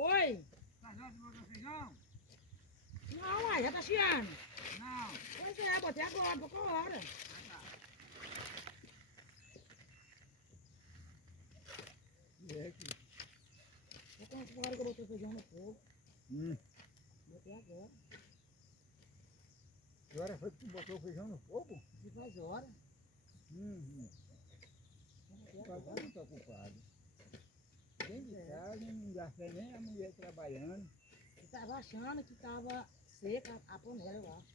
Oi? Tá já de botar feijão? Não, uai, já tá chiando. Não. Pois é, botei agora, pouca hora. É aqui. Já tem uma hora que eu botei feijão no fogo. Botei agora. Que hora foi que tu botou o feijão no fogo? E faz hora. Agora não tô ocupado. Dentro de casa, não gasta nem a mulher trabalhando. Eu tava achando que tava seca a panela, eu acho.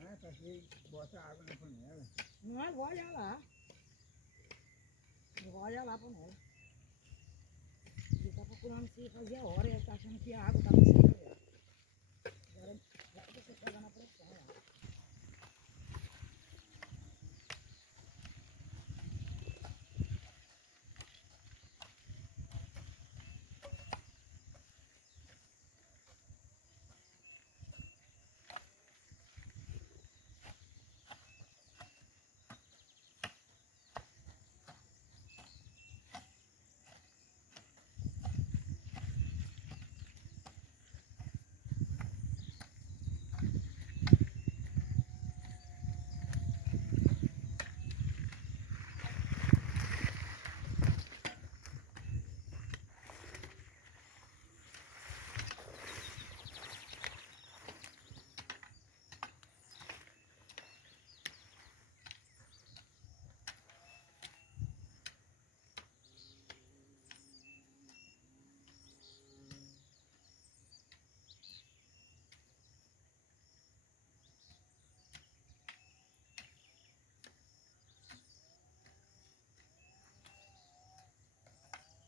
Ah, pra que bota água na panela. Não, eu vou olhar lá. Eu vou olhar lá a panela. Ele tá procurando se fazia hora, ele tá achando que a água tava seca. Agora já pra você pegar na pressão lá.